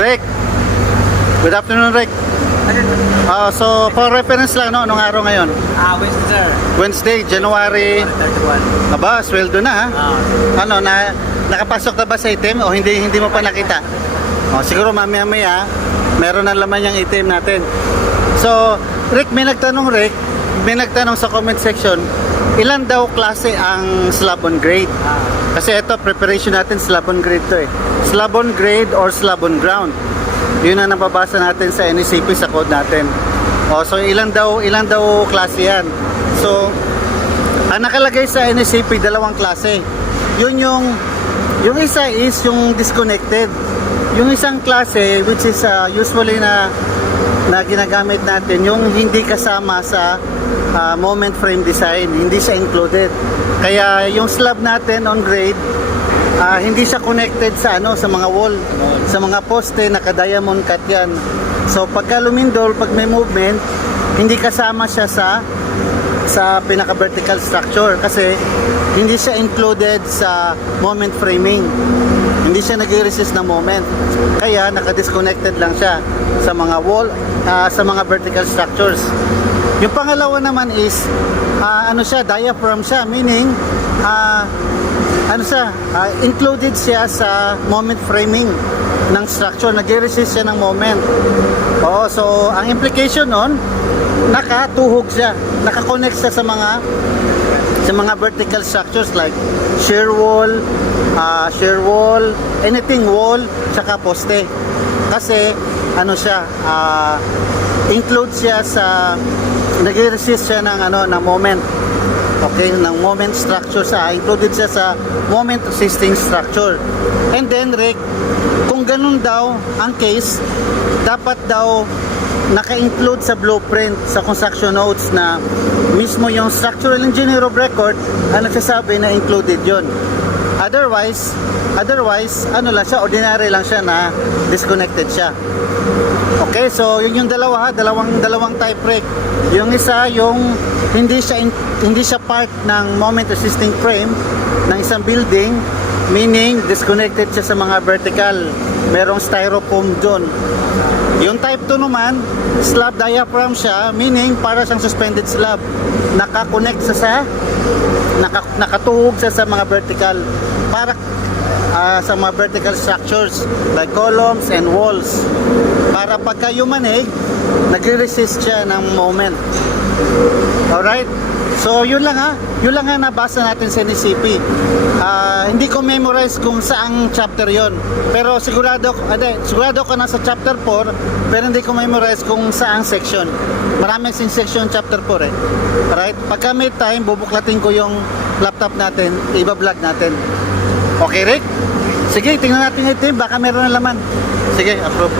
Rick. Good afternoon, Rick. Ah, so, for reference lang, no, anong araw ngayon? Ah, Wednesday, sir. Wednesday, January. 31. Aba, sweldo na ha. Ah, Ano, na, nakapasok na ba sa item o hindi hindi mo pa nakita? O, siguro mamaya-maya, meron na laman yung item natin. So, Rick, may nagtanong, Rick, may nagtanong sa comment section, ilan daw klase ang slab on grade? Kasi ito, preparation natin slab on grade to eh. Slab on grade or slab on ground. Yun ang nababasa natin sa NECP sa code natin. O, so ilan daw, ilan daw klase yan? So, ang nakalagay sa NECP, dalawang klase. Yun yung, yung isa is yung disconnected. Yung isang klase, which is uh, usually na na ginagamit natin, yung hindi kasama sa uh, moment frame design, hindi siya included. Kaya yung slab natin on grade, ah, hindi siya connected sa ano sa mga wall, sa mga poste naka-diamond cut yan. So pagka lumindol, pag may movement, hindi kasama siya sa sa pinaka vertical structure kasi hindi siya included sa moment framing. Hindi siya nag-resist ng moment. Kaya naka-disconnected lang siya sa mga wall, ah, sa mga vertical structures. Yung pangalawa naman is ah, ano siya, diaphragm siya, meaning ah, ano siya, ah, included siya sa moment framing ng structure, nag-resist siya ng moment. Oo, so ang implication nun, nakatuhog siya, nakakonect siya sa mga sa mga vertical structures like shear wall, ah, shear wall, anything wall, tsaka poste. Kasi ano siya, ah, include siya sa nag-resist siya ng ano ng moment. Okay, ng moment structure sa included siya sa moment resisting structure. And then Rick, kung ganun daw ang case, dapat daw naka-include sa blueprint sa construction notes na mismo yung structural engineer of record ang nagsasabi na included yon. Otherwise, otherwise, ano lang siya, ordinary lang siya na disconnected siya. Okay, so yun yung dalawa ha, dalawang dalawang type break. Yung isa yung hindi siya in- hindi siya part ng moment resisting frame ng isang building, meaning disconnected siya sa mga vertical. Merong styrofoam doon. Yung type 2 naman, slab diaphragm siya, meaning para siyang suspended slab. Naka-connect siya sa naka, nakatuhog siya sa mga vertical para ah, sa mga vertical structures like columns and walls. Para pagka yumanig nagre-resist siya ng moment. Alright? So yun lang ha. Yun lang ha nabasa natin sa NCP Ah, hindi ko memorize kung saang chapter yon pero sigurado ade, sigurado ko nasa chapter 4 pero hindi ko memorize kung saang section. Marami sing section chapter 4 eh. Alright? Pagka may time bubuklatin ko yung laptop natin iba-vlog natin okay Rick? sige tingnan natin yung baka meron na laman. Sige approve